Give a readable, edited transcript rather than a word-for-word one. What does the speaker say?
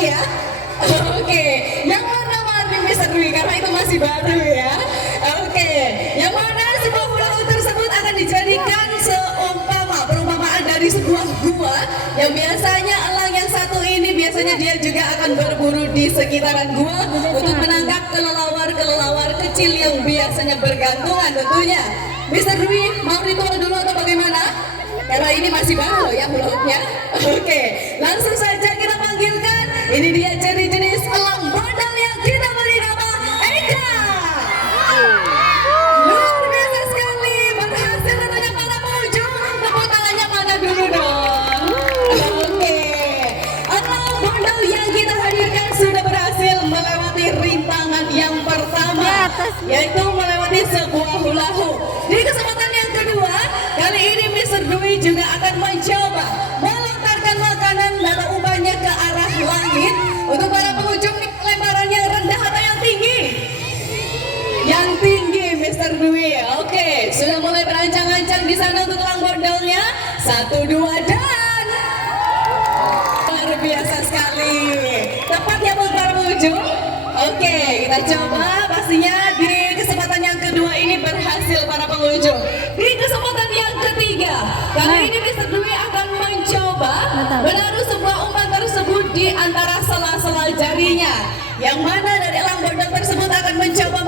ya. Oke, yang mana nih Mister Dwi karena itu masih baru ya. Oke, yang mana sebuah hula hoop tersebut akan dijadikan perumpamaan dari sebuah gua yang biasanya elang yang satu ini biasanya dia juga akan berburu di sekitaran gua untuk menangkap kelelawar kecil yang biasanya bergantungan tentunya. Mister Dwi mau ritual dulu atau bagaimana? Karena ini masih baru ya hula hoopnya. Oke, langsung saja kita panggilkan. Ini dia jenis elang bondol yang kita beri nama Eka. Luar biasa sekali, berhasil tentunya para pengunjung. Tepuk tangannya mana dulu dong. Oke, elang bondol yang kita hadirkan sudah berhasil melewati rintangan yang pertama, yaitu melewati sebuah hula hoop. Di kesempatan yang kedua, kali ini Mister Dwi juga akan mencoba melontarkan makanan lalu umpannya ke arah langit. Untuk para pengunjung lemparan yang rendah atau yang tinggi? Yang tinggi Mister Dwi. Oke, sudah mulai berancang-ancang di sana untuk elang bondolnya. 1, 2 dan luar biasa sekali. Tepat ya buat para pengunjung. Oke, kita coba pastinya di kesempatan yang kedua ini berhasil para pengunjung. Di kesempatan yang ketiga, kali ini Mister Dwi akan mencoba menaruh sebuah umpan tersebut di antara sela-sela jarinya. Yang mana dari elang bondol tersebut akan mencoba